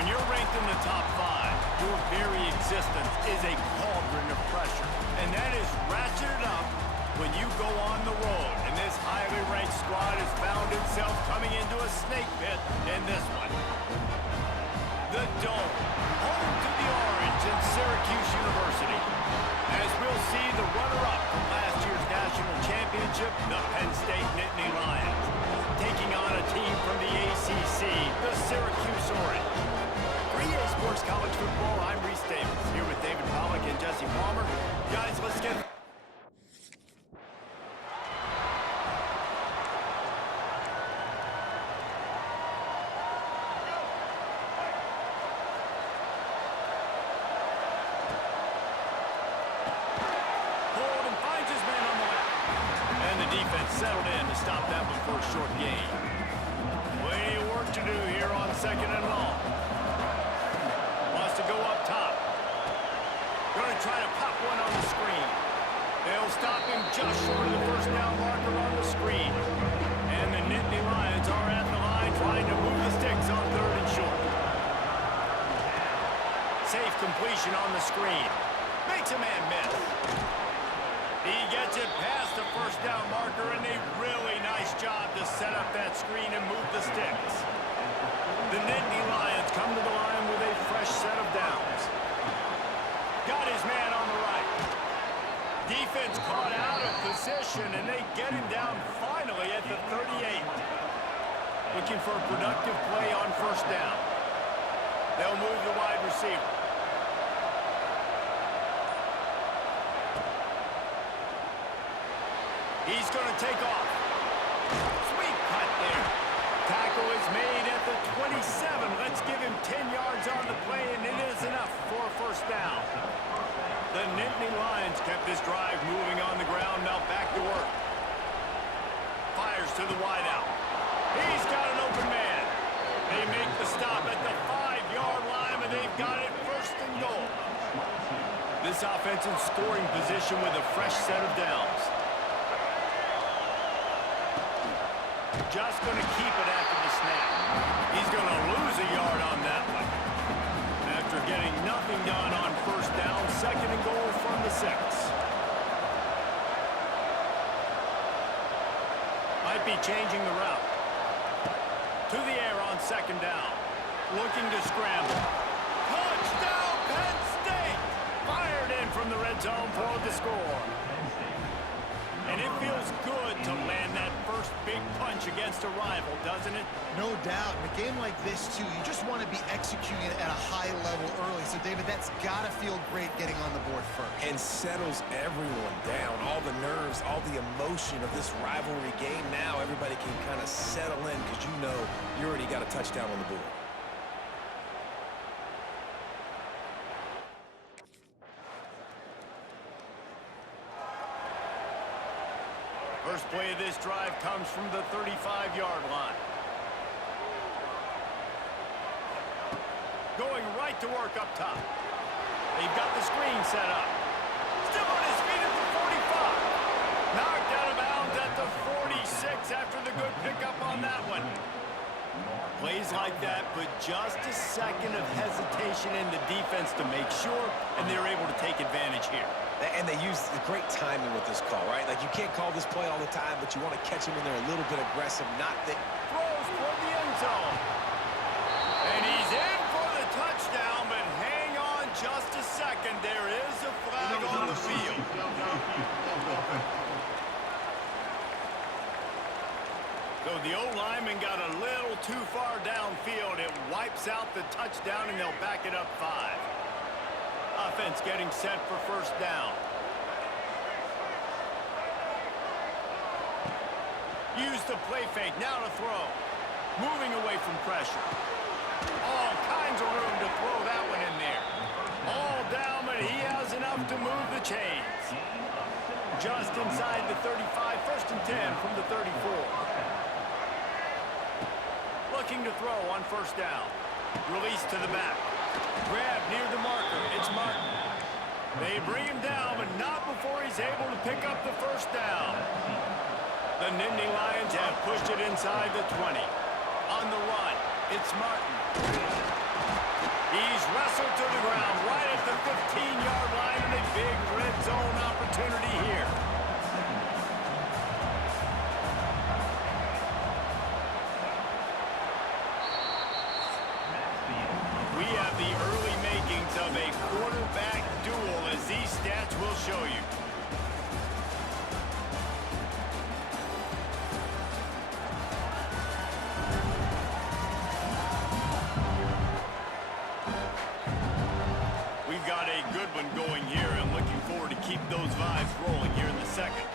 When you're ranked in the top 5, your very existence is a cauldron of pressure. And that is ratcheted up when you go on the road. And this highly ranked squad has found itself coming into a snake pit in this one. The Dome, home to the Orange in Syracuse University. As we'll see the runner-up from last year's national championship, the Penn State Nittany Lions, taking on a team from the ACC, the Syracuse Orange. For EA Sports College Football, I'm Reese Davis, here with David Pollack and Jesse Palmer. Guys, let's get... settled in to stop that one for a short gain. Plenty of work to do here on 2nd and long. Wants to go up top. Going to try to pop one on the screen. They'll stop him just short of the first down marker on the screen. And the Nittany Lions are at the line trying to move the sticks on 3rd and short. Safe completion on the screen. Makes a man miss. He gets it past the first down marker, and a really nice job to set up that screen and move the sticks. The Nittany Lions come to the line with a fresh set of downs. Got his man on the right. Defense caught out of position, and they get him down finally at the 38. Looking for a productive play on first down. They'll move the wide receiver. He's going to take off. Sweet cut there. Tackle is made at the 27. Let's give him 10 yards on the play, and it is enough for a first down. The Nittany Lions kept this drive moving on the ground. Now back to work. Fires to the wideout. He's got an open man. They make the stop at the 5-yard line, and they've got it 1st and goal. This offense in scoring position with a fresh set of downs. Just going to keep it after the snap. He's going to lose a yard on that one. After getting nothing done on first down, 2nd and goal from the 6. Might be changing the route. To the air on 2nd down. Looking to scramble. Touchdown, Penn State! Fired in from the red zone for the score. And it feels good to land that first big punch against a rival, doesn't it? No doubt. In a game like this, too, you just want to be executing it at a high level early. So, David, that's got to feel great getting on the board first. And settles everyone down. All the nerves, all the emotion of this rivalry game. Now everybody can kind of settle in because you know you already got a touchdown on the board. First play of this drive comes from the 35-yard line. Going right to work up top. They've got the screen set up. Still on his feet at the 45. Knocked out of bounds at the 46 after the good pickup on that one. Plays like that, but just a second of hesitation in the defense to make sure, and they're able to take advantage here. And they use the great timing with this call, right? Like, you can't call this play all the time, but you want to catch him when they're a little bit aggressive, not that... Throws toward the end zone. And he's in for the touchdown, but hang on just a second. There is a flag on the field. So the O-lineman got a little too far downfield. It wipes out the touchdown, and they'll back it up 5. Offense getting set for first down. Use the play fake, now to throw. Moving away from pressure. All kinds of room to throw that one in there. All down, but he has enough to move the chains. Just inside the 35, 1st and 10 from the 34. Looking to throw on first down. Release to the back. Grab near the marker. It's Martin. They bring him down, but not before he's able to pick up the first down. The Nittany Lions have pushed it inside the 20. On the run, it's Martin. wrestled to the ground right at the 15-yard line, and a big red zone opportunity here. We have the early makings of a quarterback duel, as these stats will show you. We've got a good one going here, and looking forward to keep those vibes rolling here in the second.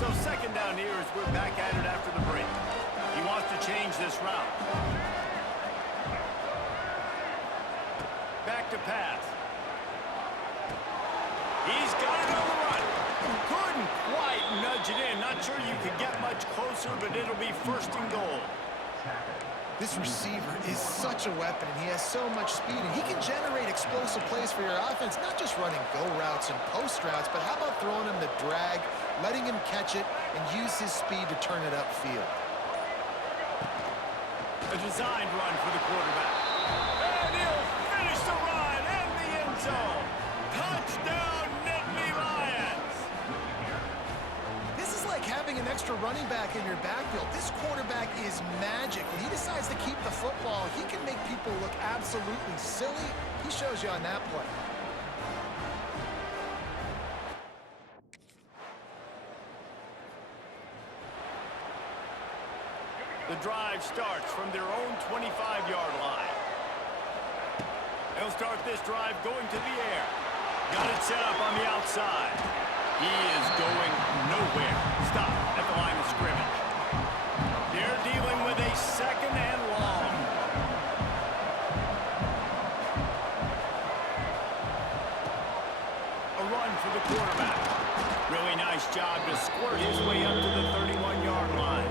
So second down here as we're back at it after the break. He wants to change this route. Back to pass. He's got it on the run. Couldn't quite nudge it in. Not sure you could get much closer, but it'll be first and goal. This receiver is such a weapon, and he has so much speed, and he can generate explosive plays for your offense, not just running go routes and post routes, but how about throwing him the drag, letting him catch it, and use his speed to turn it upfield. A designed run for the quarterback. And he'll finish the run in the end zone. Touchdown, Nittany Lions. This is like having an extra running back in your backfield. This quarterback is magic. When he decides to keep the football, he can make people look absolutely silly. He shows you on that play. The drive starts from their own 25-yard line. They'll start this drive going to the air. Got it set up on the outside. He is going nowhere. Stop at the line of scrimmage. They're dealing with a second and long. A run for the quarterback. Really nice job to squirt his way up to the 31-yard line.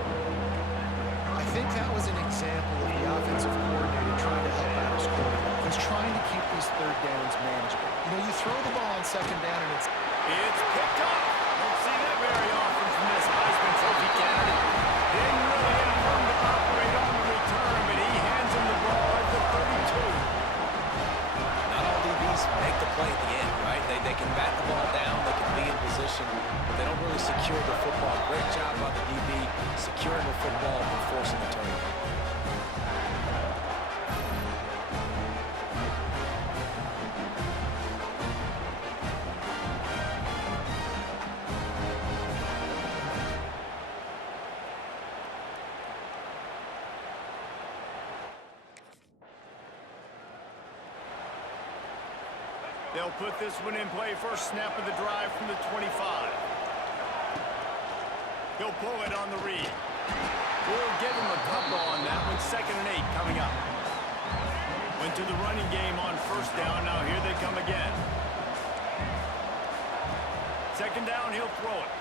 I think that was an example of the offensive coordinator trying to help out his quarterback. He's trying to keep these third downs manageable. You know, you throw the ball on second down and it's picked up. Don't see that very often from this Heisman Trophy candidate. Didn't really have room to operate on the return, but he hands him the ball at the 32. Not all DBs make the play at the end, right? They can bat the ball down, they can be in position, but they don't really secure the football. Great job by the DB securing the football and forcing the turnover. They'll put this one in play. First snap of the drive from the 25. He'll pull it on the read. We'll give him a couple on that one. 2nd and 8 coming up. Went to the running game on first down. Now here they come again. 2nd down, he'll throw it.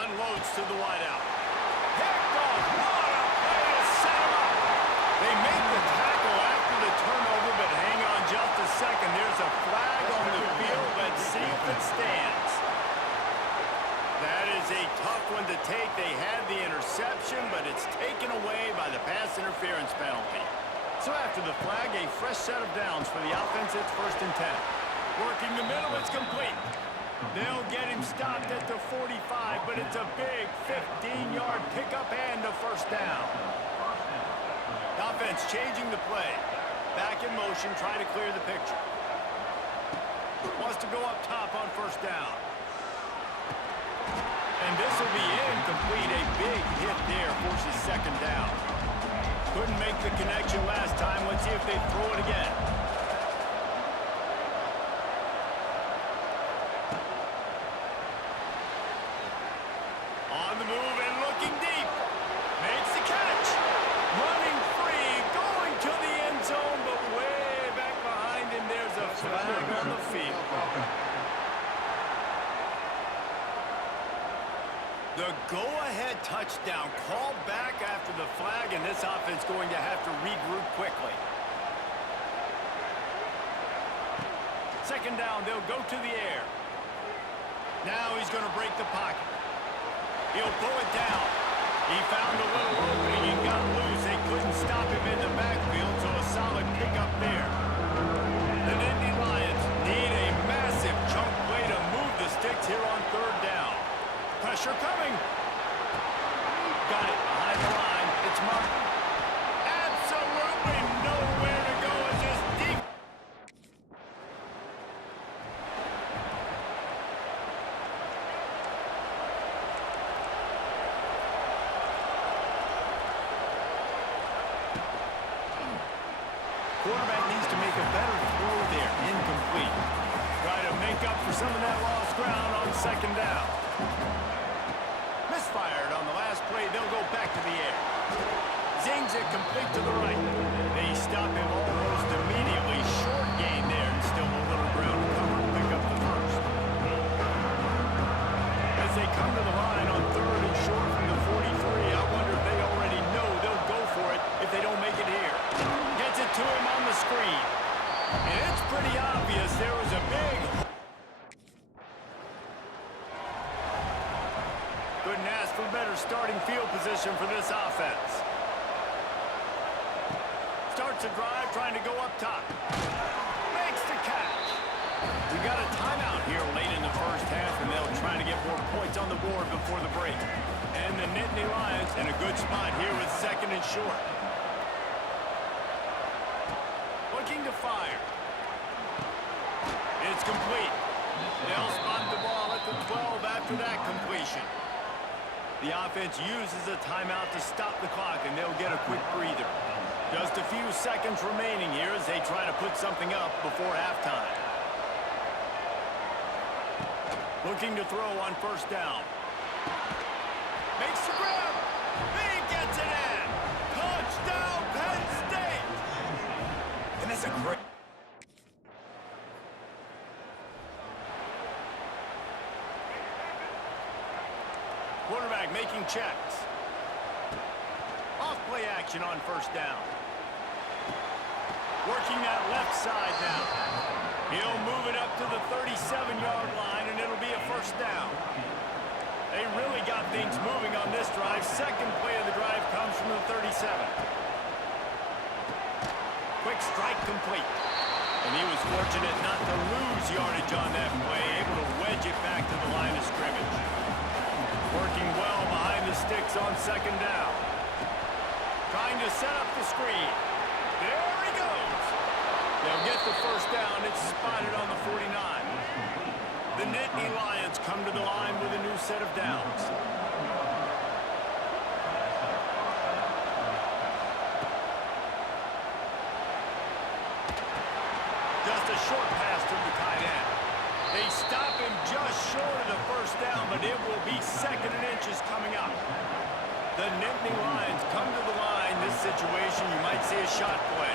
Unloads to the wideout. Picked off. What a play to set him up. They make the tackle after the turnover, but hang on just a second. There's a flag on the field. Let's see if it stands. That is a tough one to take. They had the interception, but it's taken away by the pass interference penalty. So after the flag, a fresh set of downs for the offense. It's 1st and 10. Working the middle, it's complete. They'll get him stopped at the 45, but it's a big 15-yard pickup and a first down. Offense changing the play. Back in motion, try to clear the picture. Wants to go up top on first down. And this will be incomplete. A big hit there forces 2nd down. Couldn't make the connection last time. Let's see if they throw it again. On the move and looking deep. Makes the catch. Running free, going to the end zone, but way back behind him, there's a flag on the field. The go-ahead touchdown called back after the flag, and this offense going to have to regroup quickly. 2nd down, they'll go to the air. Now he's going to break the pocket. He'll pull it down. He found a little opening and got loose. They couldn't stop him in the backfield, so a solid Quarterback needs to make a better throw there. Incomplete. Try to make up for some of that lost ground on second down. Misfired on the last play. They'll go back to the air. Zings it complete to the right. They stop him almost immediately. Short gain there and still a little ground to cover and pick up the first. As they come to the line on third and short from the 43, I wonder if they already know they'll go for it if they don't make it here. Gets it to him on the screen. And it's pretty obvious there was a big... Couldn't ask for better starting field position for this offense. Starts a drive trying to go up top. Makes the catch. We got a timeout here late in the first half, and they'll try to get more points on the board before the break. And the Nittany Lions in a good spot here with second and short. Looking to fire. It's complete. They'll spot the ball at the 12 after that completion. The offense uses a timeout to stop the clock, and they'll get a quick breather. Just a few seconds remaining here as they try to put something up before halftime. Looking to throw on first down. Makes the grab. He gets it in. Touchdown, Penn State. And that's a great... Quarterback making checks. Off play action on first down. Working that left side now. He'll move it up to the 37-yard line, and it'll be a first down. They really got things moving on this drive. Second play of the drive comes from the 37. Quick strike complete. And he was fortunate not to lose yardage on that play, able to wedge it back to the line of scrimmage. Working well behind the sticks on second down. Trying to set up the screen. There he goes. They'll get the first down. It's spotted on the 49. The Nittany Lions come to the line with a new set of downs. Just a short pass to the tight end. They stop him just short of the first down, but it will be second and inches coming up. The Nittany Lions come to the line. This situation, you might see a shot play.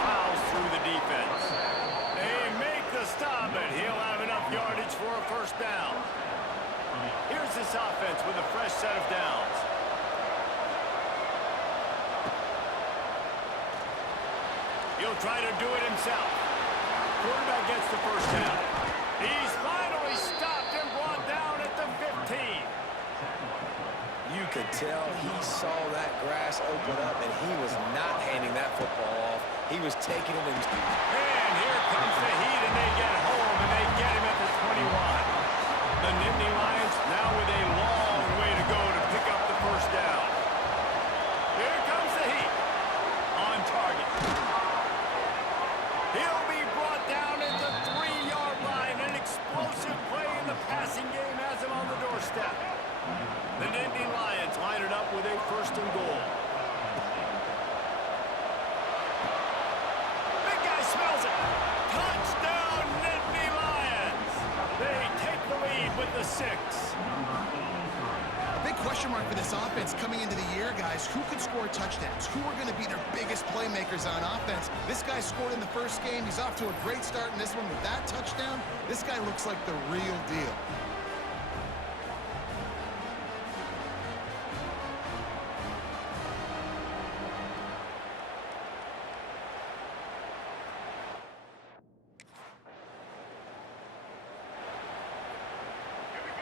Plows through the defense. They make the stop, and he'll have enough yardage for a first down. Here's this offense with a fresh set of downs. He'll try to do it himself. Quarterback gets the first down. He's finally stopped and brought down at the 15. You could tell he saw that grass open up, and he was not handing that football off. He was taking it in. And here comes the heat, and they get home, and they get him at the 21. The Nittany Lions now with a long way to go to pick up the first down. Here comes the heat. On target. He'll be brought down at the 3-yard line. An explosive play in the passing game has him on the doorstep. The Nittany Lions line it up with a first and goal. Big guy smells it. Touchdown, Nittany Lions. They take the lead with the 6. A big question mark for this offense coming into the year, guys. Who could score touchdowns? Who are going to be their biggest playmakers on offense? This guy scored in the first game. He's off to a great start in this one with that touchdown. This guy looks like the real deal.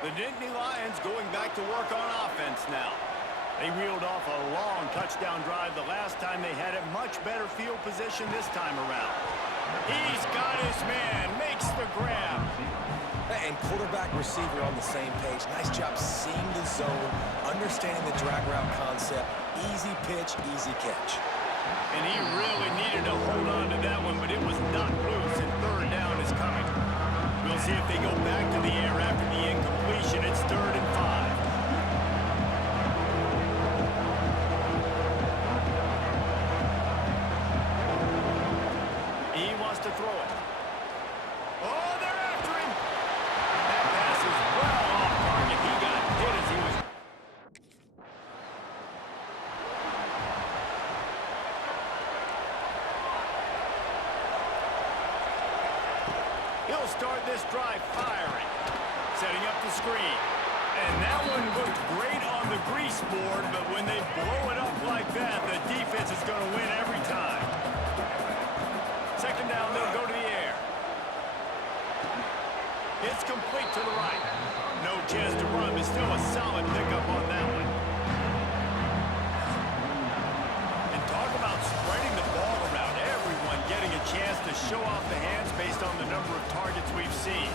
The Nittany Lions going back to work on offense now. They reeled off a long touchdown drive the last time they had it. Much better field position this time around. He's got his man, makes the grab. And quarterback receiver on the same page. Nice job seeing the zone, understanding the drag route concept. Easy pitch, easy catch. And he really needed to hold on to that one, but it was not loose, and third down is coming. We'll see if they go back to the air after the incompletion. It's 3rd and 5. throw it. Oh, they're after him. That pass is well off target. He got hit as he was. He'll start this drive firing. Setting up the screen. And that one looked great on the grease board, but when they blow it up like that, the defense is going to win every time. Second down, they'll go to the air. It's complete to the right. No chance to run, but still a solid pickup on that one. And talk about spreading the ball around. Everyone getting a chance to show off the hands based on the number of targets we've seen.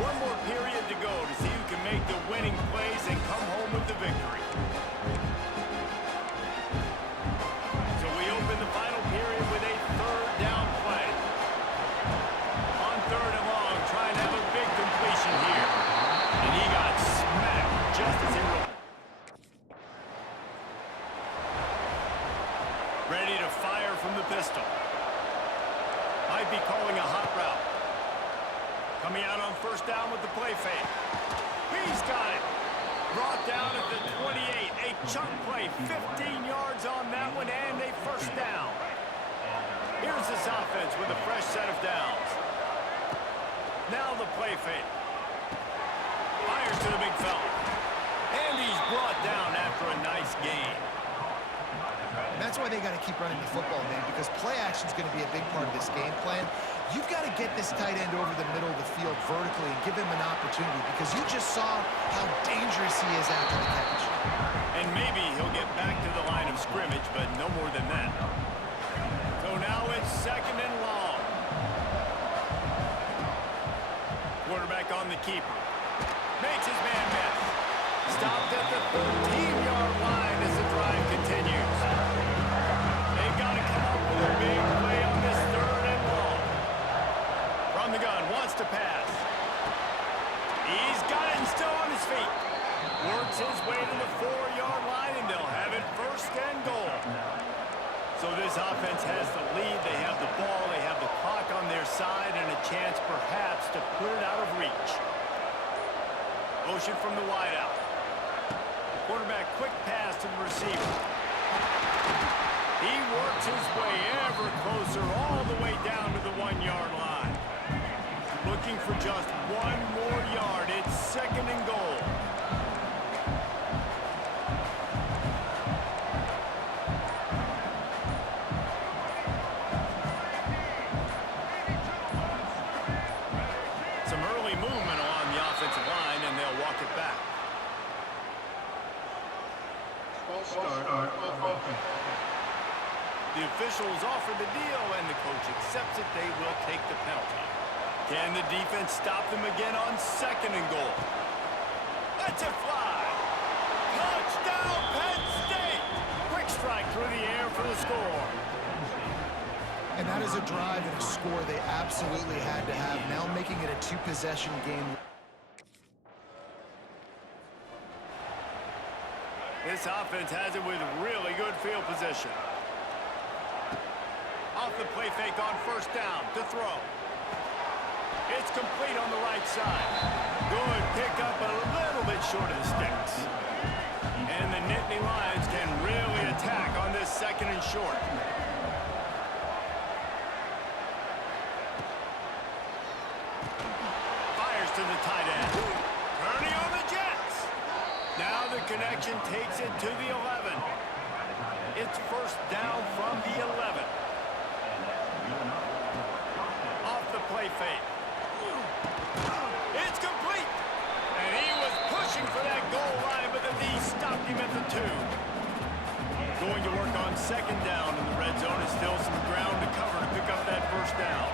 One more period to go to see who can make the winning plays and come home with the victory. So we open the final period with a third down play. On third and long, trying to have a big completion here. And he got smacked just as he rolled. Ready to fire from the pistol. Might be calling a hot route. Coming out on first down with the play fake. He's got it. Brought down at the 28. A chunk play. 15 yards on that one and a first down. Here's this offense with a fresh set of downs. Now the play fake. Fires to the big fella. And he's brought down after a nice gain. That's why they got to keep running the football, man, because play action is going to be a big part of this game plan. You've got to get this tight end over the middle of the field vertically and give him an opportunity, because you just saw how dangerous he is after the catch. And maybe he'll get back to the line of scrimmage, but no more than that. So now it's second and long. Quarterback on the keeper. Makes his man miss. Stopped at the 13-yard line as the drive continues. They've got to come up with a big play on this third and long. From the gun, wants to pass. He's got it and still on his feet. Works his way to the 4-yard line, and they'll have it first and goal. So this offense has the lead. They have the ball. They have the clock on their side and a chance perhaps to put it out of reach. Motion from the wideout. Quarterback quick pass to the receiver. He works his way ever closer all the way down to the 1-yard line. Looking for just one more yard. It's second and goal. Some early movement along the offensive line, and they'll walk it back. The officials offer the deal, and the coach accepts it. They will take the penalty. Can the defense stop them again on second and goal? That's a fly. Touchdown, Penn State. Quick strike through the air for the score. And that is a drive and a score they absolutely had to have, now making it a two-possession game. This offense has it with really good field position. Off the play fake on first down to throw. It's complete on the right side. Good pickup, but a little bit short of the sticks. And the Nittany Lions can really attack on this second and short. Fires to the tight end. Turning on the Jets. Now the connection takes it to the 11. It's first down from the 11. Off the play fake. It's complete. And he was pushing for that goal line, but the D stopped him at the 2. Going to work on second down in the red zone. Is still some ground to cover to pick up that first down.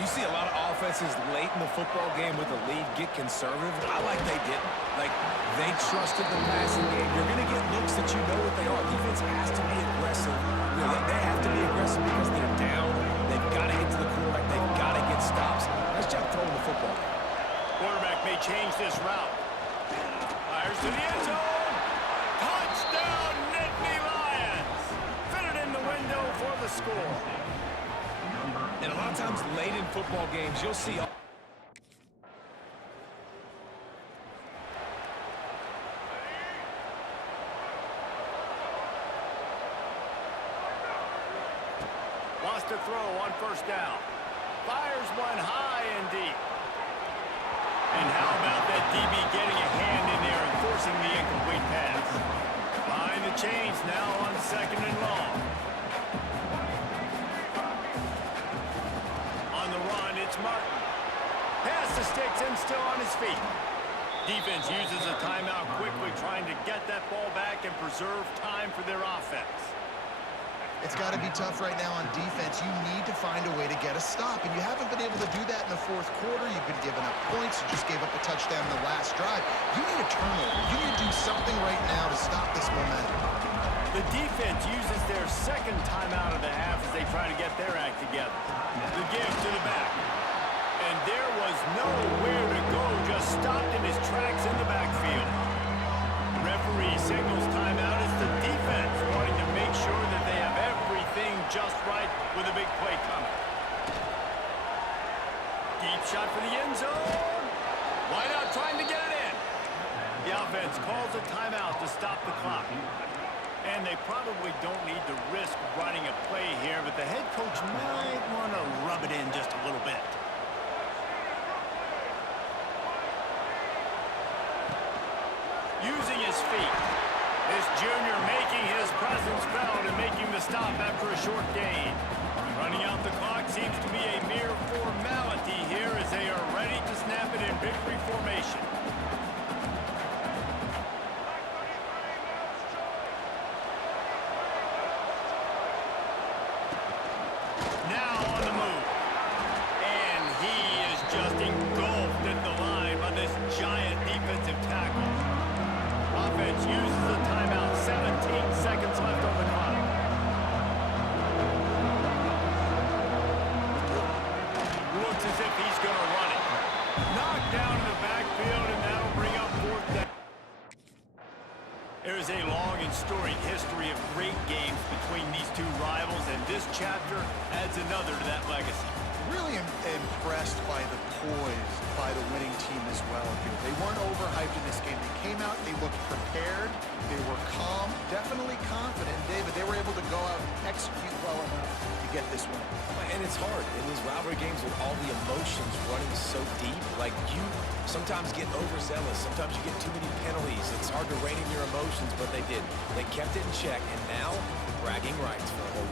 You see a lot of offenses late in the football game with the lead get conservative. I like they didn't. Like, they trusted the passing game. You're going to get looks that you know what they are. Defense has to be aggressive. You know, they have to be aggressive because they're down. They've got to get to the quarterback. They've got to get stops. Nice job throwing the football. Quarterback may change this route. Fires to the end zone. Touchdown, Nittany Lions. Fit it in the window for the score. And a lot of times late in football games, you'll see... Wants to throw on first down. Fires one high and deep. And how about that DB getting a hand in there and forcing the incomplete pass? Behind the chains now on second and long. On the run, it's Martin. Pass to sticks and still on his feet. Defense uses a timeout quickly, trying to get that ball back and preserve time for their offense. It's got to be tough right now on defense. You need to find a way to get a stop, and you haven't been able to do that in the fourth quarter. You've been giving up points. You just gave up a touchdown in the last drive. You need a turnover. You need to do something right now to stop this momentum. The defense uses their second timeout of the half as they try to get their act together. The give to the back. And there was nowhere to go, just stopped in his tracks in the backfield. Referee signals timeout as the defense wanting to make sure that they have everything just right with a big play coming. Deep shot for the end zone. Wide out trying to get it in. The offense calls a timeout to stop the clock. And they probably don't need to risk running a play here, but the head coach might want to rub it in just a little bit. Using his feet. This junior making his presence felt and making the stop after a short gain. Running out the clock seems to be a mere formality here as they are ready to snap it in victory formation. Now on the move. And he is just engulfed at the line by this giant defensive tackle. Offense uses a timeout, 17 seconds left on the clock. Looks as if he's going to run it. Knocked down in the backfield, and that'll bring up fourth down. There is a long and storied history of great games between these two rivals, and this chapter adds another to that legacy. Really impressed by the poise by the winning team as well here. They weren't overhyped in this game. They came out, they looked prepared, they were calm, definitely confident. David, they were able to go out and execute well enough to get this win. And it's hard in these rivalry games with all the emotions running so deep. Like, you sometimes get overzealous. Sometimes you get too many penalties. It's hard to rein in your emotions, but they did. They kept it in check, and now bragging rights for a whole year.